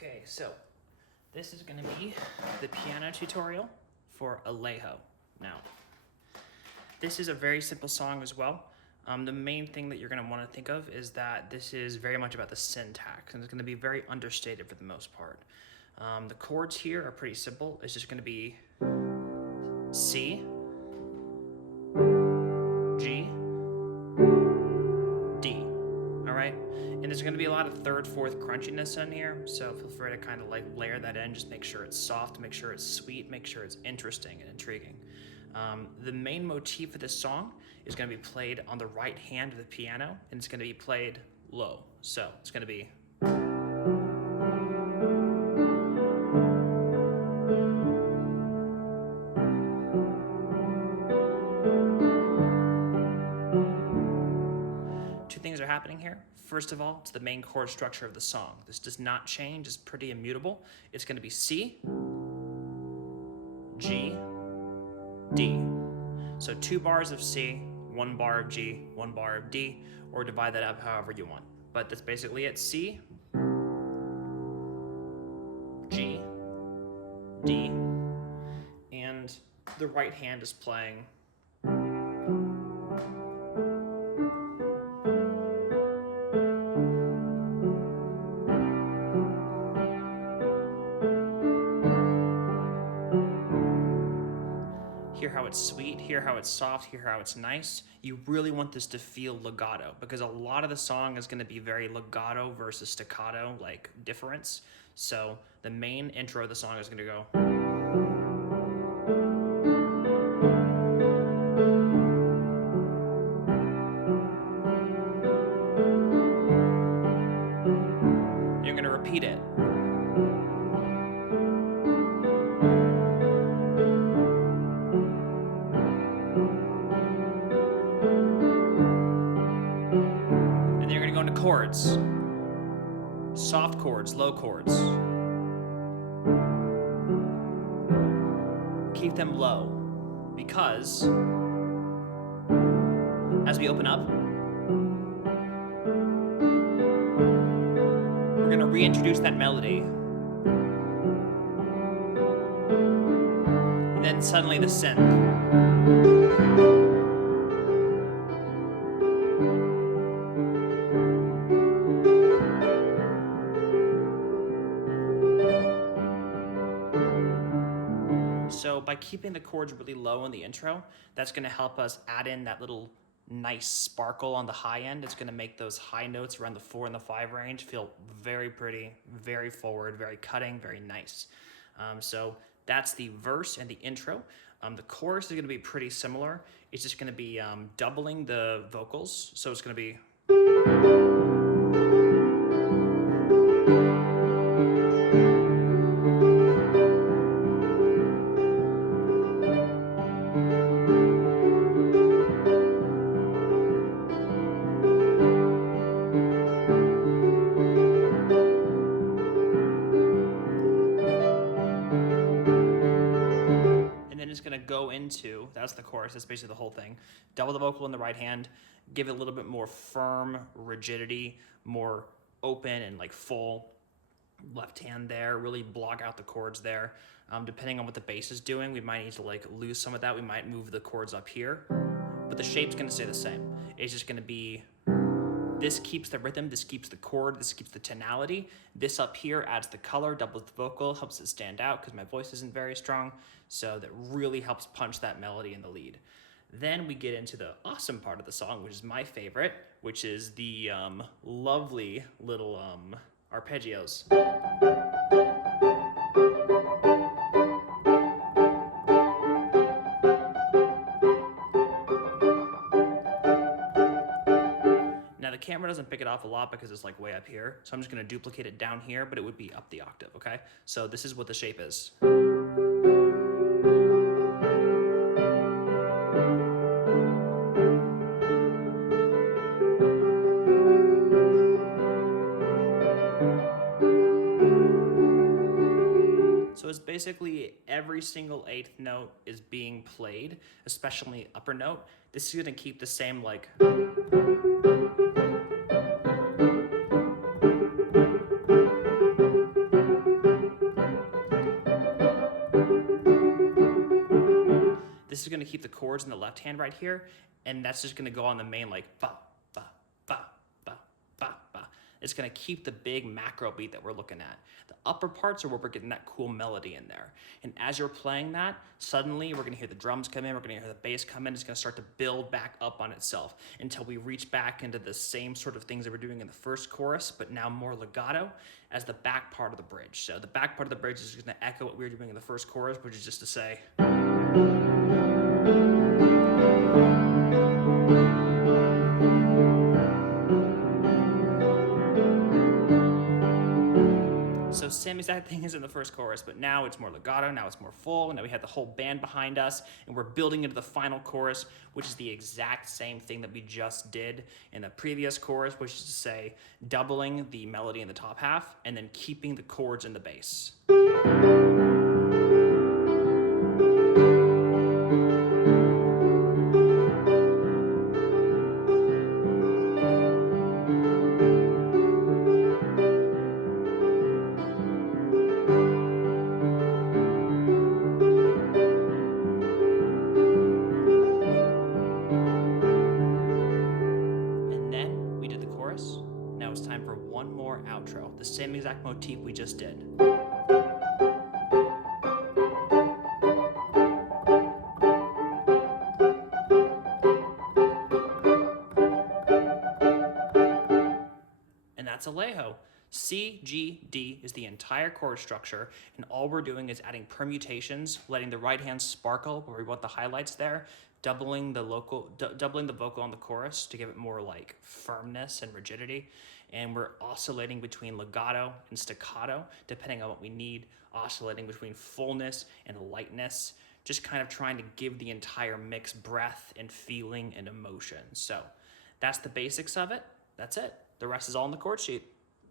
Okay, so this is going to be the piano tutorial for Alejo. Now, this is a very simple song as well. The main thing that you're going to want to think of is that this is very much about the syntax, and it's going to be very understated for the most part. The chords here are pretty simple. It's just going to be C, G, D, all right? And there's going to be a lot of third, fourth crunchiness in here, so feel free to kind of like layer that in. Just make sure it's soft, make sure it's sweet, make sure it's interesting and intriguing. The main motif of this song is going to be played on the right hand of the piano, and it's going to be played low. So it's going to be... Two things are happening here. First of all, it's the main chord structure of the song. This does not change, it's pretty immutable. It's going to be C, G, D. So 2 bars of C, 1 bar of G, 1 bar of D, or divide that up however you want. But that's basically it. C, G, D, and the right hand is playing hear how it's sweet, hear how it's soft, hear how it's nice. You really want this to feel legato because a lot of the song is going to be very legato versus staccato, like difference. So the main intro of the song is going to go. You're going to repeat it. Chords, soft chords, low chords. Keep them low because as we open up, we're going to reintroduce that melody. And then suddenly the synth. So by keeping the chords really low in the intro, that's going to help us add in that little nice sparkle on the high end. It's going to make those high notes around the 4 and the 5 range feel very pretty, very forward, very cutting, very nice. So that's the verse and the intro. The chorus is going to be pretty similar. It's just going to be doubling the vocals. So it's going to be... going to go into, that's the chorus, that's basically the whole thing. Double the vocal in the right hand, give it a little bit more firm rigidity, more open and like full left hand there, really block out the chords there. Depending on what the bass is doing, we might need to like lose some of that. We might move the chords up here, but the shape's going to stay the same. It's just going to be, this keeps the rhythm, this keeps the chord, this keeps the tonality. This up here adds the color, doubles the vocal, helps it stand out because my voice isn't very strong. So that really helps punch that melody in the lead. Then we get into the awesome part of the song, which is my favorite, which is the lovely little arpeggios. Now the camera doesn't pick it off a lot because it's like way up here. So I'm just gonna duplicate it down here, but it would be up the octave, okay? So this is what the shape is. So it's basically every single 8th note is being played, especially upper note. This is gonna keep the same like... gonna keep the chords in the left hand right here, and that's just gonna go on the main like ba, ba, ba, ba, ba, ba. It's gonna keep the big macro beat that we're looking at. The upper parts are where we're getting that cool melody in there. And as you're playing that, suddenly we're gonna hear the drums come in, we're gonna hear the bass come in, it's gonna start to build back up on itself until we reach back into the same sort of things that we're doing in the first chorus, but now more legato as the back part of the bridge. So the back part of the bridge is gonna echo what we were doing in the first chorus, which is just to say, so same exact thing as in the first chorus, but now it's more legato, now it's more full, now we have the whole band behind us, and we're building into the final chorus, which is the exact same thing that we just did in the previous chorus, which is to say, doubling the melody in the top half, and then keeping the chords in the bass. Now it's time for one more outro, the same exact motif we just did. And that's Alejo. C, G, D is the entire chord structure, and all we're doing is adding permutations, letting the right hand sparkle where we want the highlights there, doubling the vocal on the chorus to give it more like firmness and rigidity, and we're oscillating between legato and staccato depending on what we need, oscillating between fullness and lightness, just kind of trying to give the entire mix breath and feeling and emotion. So that's the basics of it. That's it. The rest is all on the chord sheet.